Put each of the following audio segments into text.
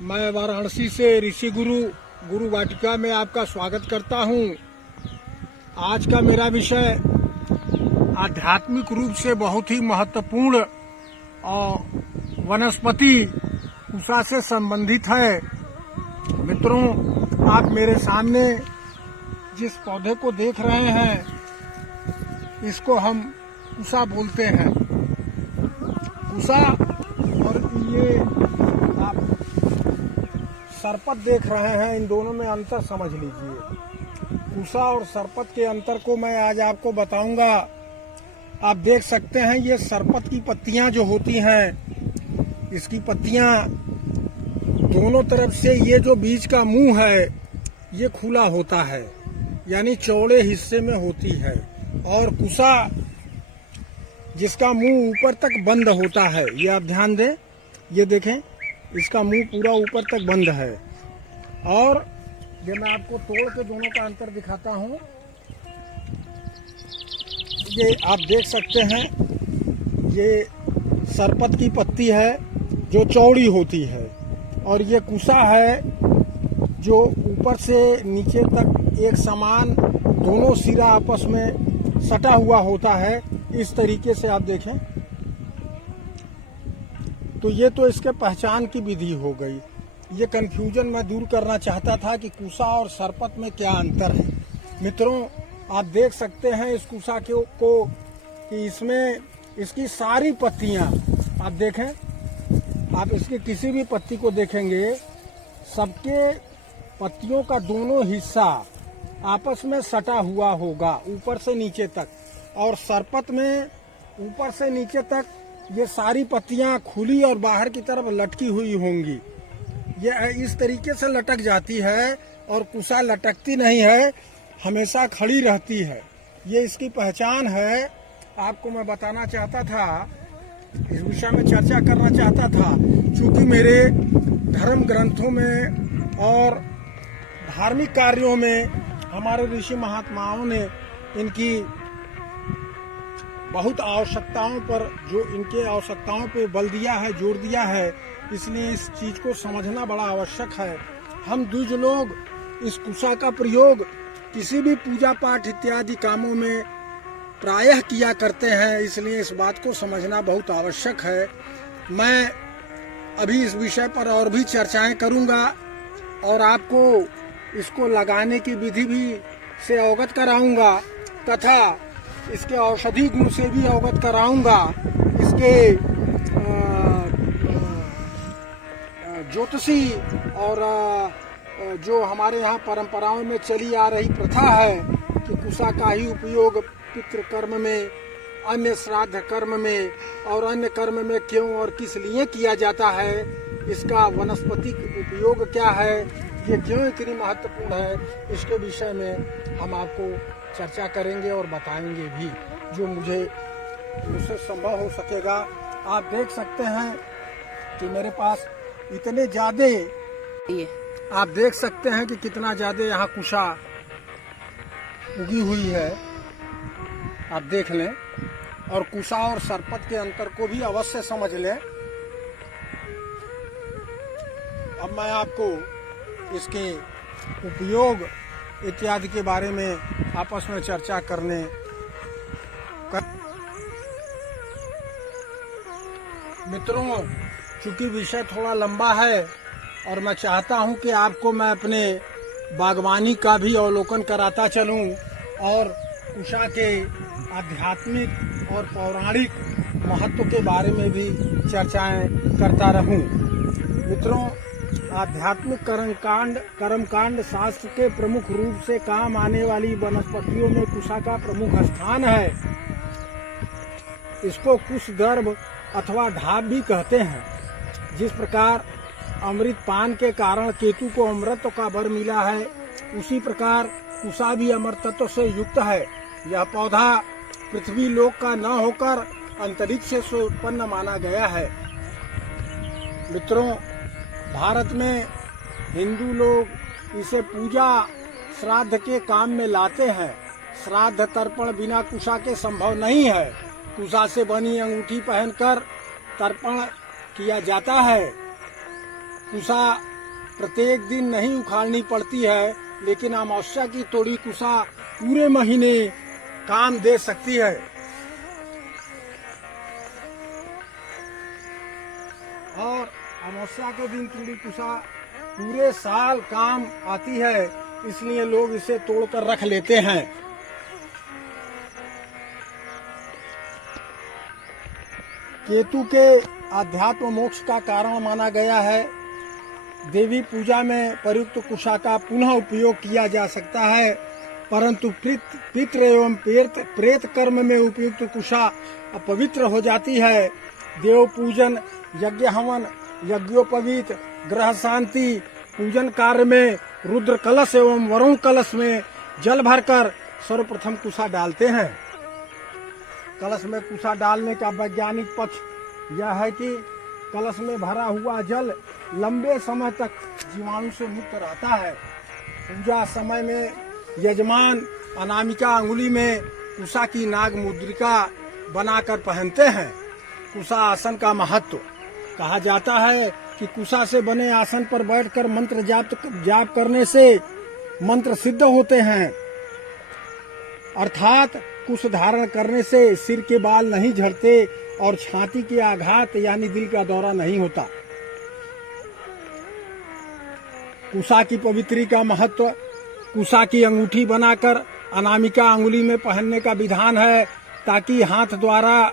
मैं वाराणसी से ऋषि गुरु वाटिका में आपका स्वागत करता हूं। आज का मेरा विषय आध्यात्मिक रूप से बहुत ही महत्वपूर्ण और वनस्पति कुसा से संबंधित है। मित्रों, आप मेरे सामने जिस पौधे को देख रहे हैं, इसको हम कुसा बोलते हैं। कुसा और ये आप सरपत देख रहे हैं, इन दोनों में अंतर समझ लीजिए। कुसा और सरपत के अंतर को मैं आज आपको बताऊंगा। आप देख सकते हैं, ये सरपत की पत्तियां जो होती हैं, इसकी पत्तियां दोनों तरफ से, ये जो बीच का मुंह है ये खुला होता है, यानी चौड़े हिस्से में होती है। और कुसा जिसका मुंह ऊपर तक बंद होता है, ये आप ध्यान दें, ये देखें, इसका मुंह पूरा ऊपर तक बंद है। और ये मैं आपको तोड़ के दोनों का अंतर दिखाता हूँ। ये आप देख सकते हैं, ये सरपत की पत्ती है जो चौड़ी होती है, और ये कुसा है जो ऊपर से नीचे तक एक समान दोनों सिरा आपस में सटा हुआ होता है। इस तरीके से आप देखें तो ये तो इसके पहचान की विधि हो गई। ये कंफ्यूजन मैं दूर करना चाहता था कि कुसा और सरपत में क्या अंतर है। मित्रों, आप देख सकते हैं इस कुसा को कि इसमें इसकी सारी पत्तियां, आप देखें, आप इसकी किसी भी पत्ती को देखेंगे, सबके पत्तियों का दोनों हिस्सा आपस में सटा हुआ होगा ऊपर से नीचे तक। और सरपत में ऊपर से नीचे तक ये सारी पत्तियां खुली और बाहर की तरफ लटकी हुई होंगी। ये इस तरीके से लटक जाती है, और कुसा लटकती नहीं है, हमेशा खड़ी रहती है। ये इसकी पहचान है। आपको मैं बताना चाहता था, इस विषय में चर्चा करना चाहता था, क्योंकि मेरे धर्म ग्रंथों में और धार्मिक कार्यों में हमारे ऋषि महात्माओं ने इनकी बहुत आवश्यकताओं पर, जो इनके आवश्यकताओं पे बल दिया है, जोर दिया है, इसलिए इस चीज को समझना बड़ा आवश्यक है। हम द्विज लोग इस कुसा का प्रयोग किसी भी पूजा पाठ इत्यादि कामों में प्रायः किया करते हैं, इसलिए इस बात को समझना बहुत आवश्यक है। मैं अभी इस विषय पर और भी चर्चाएं करूंगा, और आपको इसको लगाने की विधि भी से अवगत कराऊंगा, तथा इसके औषधि गुण से भी अवगत कराऊंगा। इसके ज्योतिषी और जो हमारे यहाँ परंपराओं में चली आ रही प्रथा है कि कुसा का ही उपयोग पितृ कर्म में, अन्य श्राद्ध कर्म में और अन्य कर्म में क्यों और किस लिए किया जाता है, इसका वनस्पतिक उपयोग क्या है, ये क्यों इतनी महत्वपूर्ण है, इसके विषय में हम आपको चर्चा करेंगे और बताएंगे भी, जो मुझसे संभव हो सकेगा। आप देख सकते हैं कि मेरे पास इतने ज्यादा, आप देख सकते हैं कि कितना ज्यादा यहाँ कुसा उगी हुई है, आप देख लें। और कुसा और सरपत के अंतर को भी अवश्य समझ लें। अब मैं आपको इसके उपयोग इत्यादि के बारे में आपस में चर्चा करने मित्रों, चूंकि विषय थोड़ा लंबा है और मैं चाहता हूं कि आपको मैं अपने बागवानी का भी अवलोकन कराता चलूं और कुसा के आध्यात्मिक और पौराणिक महत्व के बारे में भी चर्चाएं करता रहूं। मित्रों, आध्यात्मिक कर्मकांड शास्त्र के प्रमुख रूप से काम आने वाली वनस्पतियों में कुसा का प्रमुख स्थान है। इसको कुशगर्भ अथवा ढाब भी कहते हैं। जिस प्रकार अमृत पान के कारण केतु को अमृत का वर मिला है, उसी प्रकार कुसा भी अमृतत्व से युक्त है। यह पौधा पृथ्वी लोक का न होकर अंतरिक्ष से उत्पन्न माना गया है। मित्रों, भारत में हिंदू लोग इसे पूजा श्राद्ध के काम में लाते हैं। श्राद्ध तर्पण बिना कुसा के संभव नहीं है। कुसा से बनी अंगूठी पहनकर तर्पण किया जाता है। कुसा प्रत्येक दिन नहीं उखाड़नी पड़ती है, लेकिन अमावस्या की तोड़ी कुसा पूरे महीने काम दे सकती है। और अमावस्या के दिन तोड़ी कुसा पूरे साल काम आती है, इसलिए लोग इसे तोड़कर रख लेते हैं। केतु के आध्यात्म मोक्ष का कारण माना गया है। देवी पूजा में प्रयुक्त कुशा का पुनः उपयोग किया जा सकता है, परंतु पितृ एवं प्रेत कर्म में उपयुक्त कुशा अपवित्र हो जाती है। देव पूजन, यज्ञ हवन, यज्ञोपवीत, ग्रह शांति पूजन कार्य में रुद्र कलश एवं वरुण कलश में जल भरकर सर्वप्रथम कुशा डालते हैं। कलश में कुशा डालने का वैज्ञानिक पक्ष यह है कि कलश में भरा हुआ जल लंबे समय तक जीवाणु से मुक्त रहता है। पूजा समय में यजमान अनामिका अंगुली में कुशा की नाग मुद्रिका बनाकर पहनते हैं। कुशा आसन का महत्व कहा जाता है कि कुशा से बने आसन पर बैठकर मंत्र जाप करने से मंत्र सिद्ध होते हैं, अर्थात कुश धारण करने से सिर के बाल नहीं झड़ते और छाती के आघात यानी दिल का दौरा नहीं होता। कुशा की पवित्री का महत्व, कुशा की अंगूठी बनाकर अनामिका अंगुली में पहनने का विधान है, ताकि हाथ द्वारा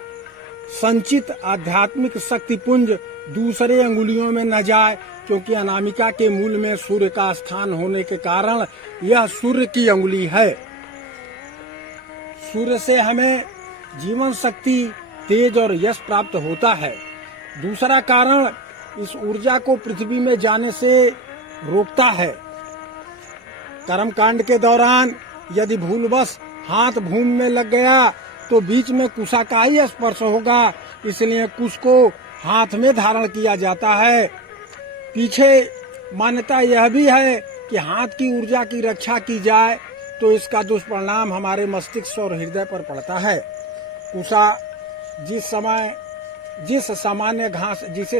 संचित आध्यात्मिक शक्ति पुंज दूसरे अंगुलियों में न जाए, क्योंकि अनामिका के मूल में सूर्य का स्थान होने के कारण यह सूर्य की अंगुली है। सूर्य से हमें जीवन शक्ति, तेज और यश प्राप्त होता है। दूसरा कारण, इस ऊर्जा को पृथ्वी में जाने से रोकता है। कर्मकांड के दौरान यदि भूलवश हाथ भूमि में लग गया तो बीच में कुशा का ही स्पर्श होगा, इसलिए कुश को हाथ में धारण किया जाता है। पीछे मान्यता यह भी है कि हाथ की ऊर्जा की रक्षा की जाए तो इसका दुष्परिणाम हमारे मस्तिष्क और हृदय पर पड़ता है। कुशा जिसे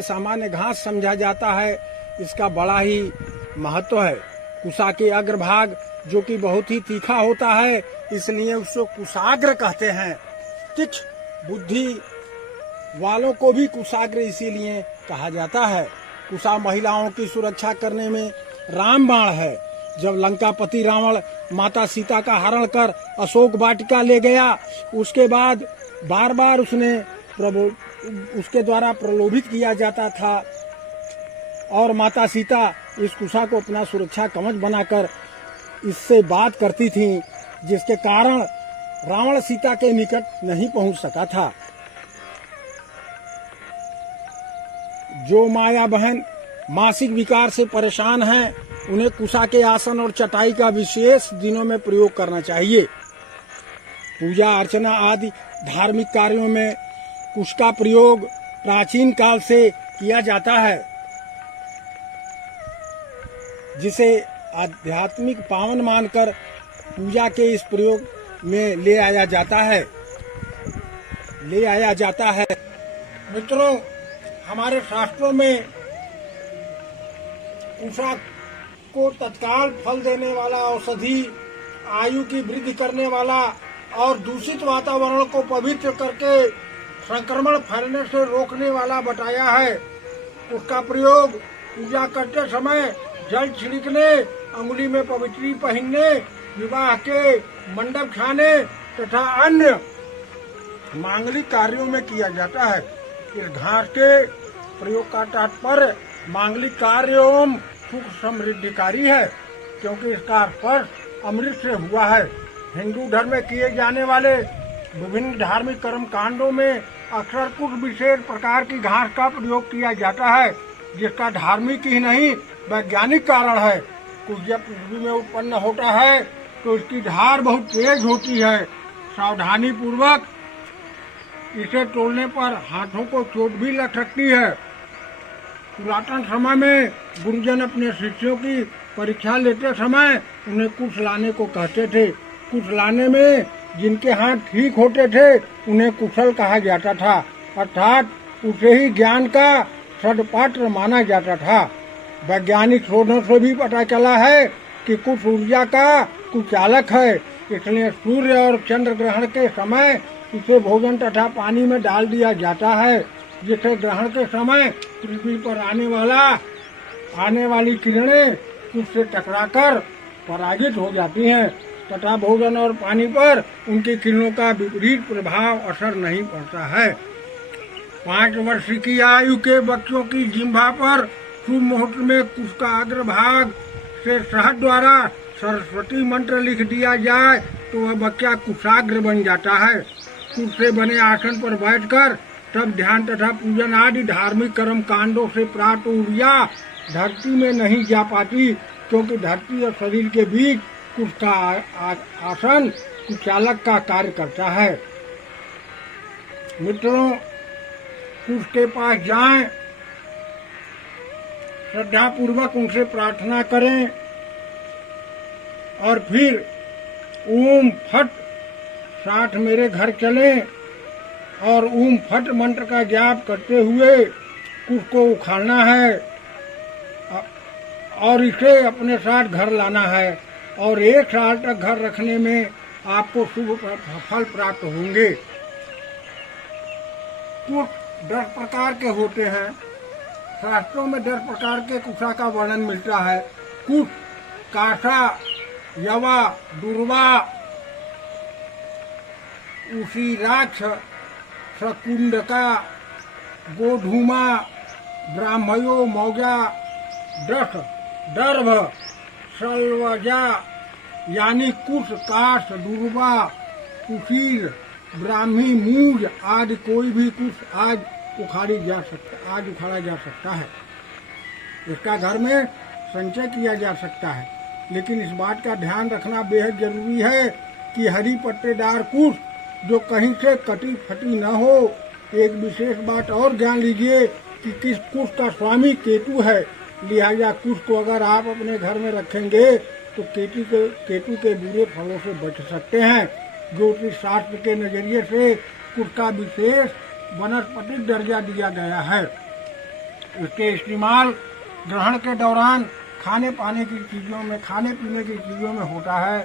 सामान्य घास समझा जाता है, इसका बड़ा ही महत्व है। कुशा के अग्रभाग जो कि बहुत ही तीखा होता है, इसलिए उसको कुशाग्र कहते हैं। तीक्ष्ण बुद्धि वालों को भी कुशाग्र इसीलिए कहा जाता है। कुशा महिलाओं की सुरक्षा करने में रामबाण है। जब लंकापति रावण माता सीता का हरण कर अशोक वाटिका ले गया, उसके बाद बार बार उसके द्वारा प्रलोभित किया जाता था और माता सीता इस कुशा को अपना सुरक्षा कवच बनाकर इससे बात करती थी, जिसके कारण रावण सीता के निकट नहीं पहुंच सका था। जो माया बहन मासिक विकार से परेशान हैं, उन्हें कुशा के आसन और चटाई का विशेष दिनों में प्रयोग करना चाहिए। पूजा अर्चना आदि धार्मिक कार्यों में कुश का प्रयोग प्राचीन काल से किया जाता है, जिसे आध्यात्मिक पावन मानकर पूजा के इस प्रयोग में ले आया जाता है। मित्रों, हमारे शास्त्रों में कुशा को तत्काल फल देने वाला औषधि, आयु की वृद्धि करने वाला और दूषित वातावरण को पवित्र करके संक्रमण फैलने से रोकने वाला बताया है। उसका प्रयोग पूजा करते समय जल छिड़कने, अंगुली में पवित्री पहनने, विवाह के मंडप खाने तथा अन्य मांगलिक कार्यों में किया जाता है। इस घास के प्रयोग का तात्पर्य मांगलिक कार्य एवं सुख समृद्धिकारी है, क्योंकि इसका स्पर्श अमृत से हुआ है। हिंदू धर्म में किए जाने वाले विभिन्न धार्मिक कर्म कांडों में अक्सर कुछ विशेष प्रकार की घास का प्रयोग किया जाता है, जिसका धार्मिक ही नहीं वैज्ञानिक कारण है। कुछ जब पृथ्वी में उत्पन्न होता है तो इसकी धार बहुत तेज होती है। सावधानी पूर्वक इसे तोड़ने पर हाथों को चोट भी लग सकती है। पुरातन समय में गुरुजन अपने शिष्यों की परीक्षा लेते समय उन्हें कुश लाने को कहते थे। कुश लाने में जिनके हाथ ठीक होते थे उन्हें कुशल कहा जाता था, अर्थात उसे ही ज्ञान का सदपात्र माना जाता था। वैज्ञानिक शोधों से भी पता चला है कि कुछ ऊर्जा का कुचालक है, इसलिए सूर्य और चंद्र ग्रहण के समय इसे भोजन तथा पानी में डाल दिया जाता है, जिससे ग्रहण के समय पृथ्वी पर आने वाली किरणें उससे टकराकर पराजित हो जाती हैं तथा भोजन और पानी पर उनकी किरणों का विपरीत प्रभाव असर नहीं पड़ता है। 5 वर्ष की आयु के बच्चों की जिह्वा पर शुभ मुहूर्त में कुश का अग्रभाग से शहद द्वारा सरस्वती मंत्र लिख दिया जाए तो वह बच्चा कुशाग्र बन जाता है। कुश से बने आसन पर बैठकर तब ध्यान तथा पूजन आदि धार्मिक कर्म कांडों से प्राप्त ऊर्जा धरती में नहीं जा पाती, क्योंकि धरती और शरीर के बीच कुश का आसन कुचालक का कार्य करता है। मित्रों, कुश के पास जाएं, श्रद्धा पूर्वक उनसे प्रार्थना करें और फिर ओम फट साथ मेरे घर चलें और ओम फट मंत्र का जाप करते हुए कुश को उखाड़ना है और इसे अपने साथ घर लाना है और 1 साल तक घर रखने में आपको शुभ फल प्राप्त होंगे। कुश 10 प्रकार के होते हैं। शास्त्रों में 10 प्रकार के कुशा का वर्णन मिलता है। कुश, कासा, यवा, दुर्वा, उशीराक्ष, शकुंडका, गोधूमा, ब्राह्मयो, मौजा, दस, दर्भ, सलवजा, यानी कुश, काश, दुर्वा, कुशीर, ब्राह्मी, मूज आदि कोई भी कुश आज उखाड़ा जा सकता है। इसका घर में संचय किया जा सकता है, लेकिन इस बात का ध्यान रखना बेहद जरूरी है कि हरी पत्तेदार कुश जो कहीं से कटी फटी न हो। एक विशेष बात और जान लीजिए कि किस कुश का स्वामी केतु है, लिहाजा कुश को अगर आप अपने घर में रखेंगे तो केतु के बुरे फलों से बच सकते हैं। ज्योतिष शास्त्र के नजरिए से कुश का विशेष वनस्पतिक दर्जा दिया गया है। इसके इस्तेमाल ग्रहण के दौरान खाने पीने की चीजों में होता है।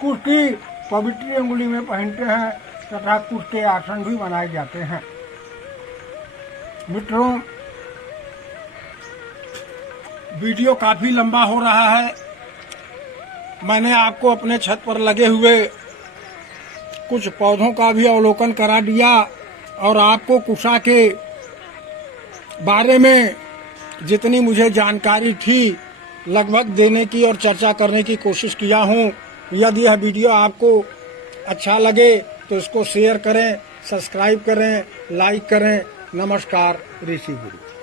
कुश की पवित्र अंगुली में पहनते हैं तथा कुश के आसन भी बनाए जाते हैं। मित्रों, वीडियो काफी लंबा हो रहा है। मैंने आपको अपने छत पर लगे हुए कुछ पौधों का भी अवलोकन करा दिया और आपको कुशा के बारे में जितनी मुझे जानकारी थी लगभग देने की और चर्चा करने की कोशिश किया हूँ। यदि यह वीडियो आपको अच्छा लगे तो इसको शेयर करें, सब्सक्राइब करें, लाइक करें। नमस्कार, ऋषि गुरु।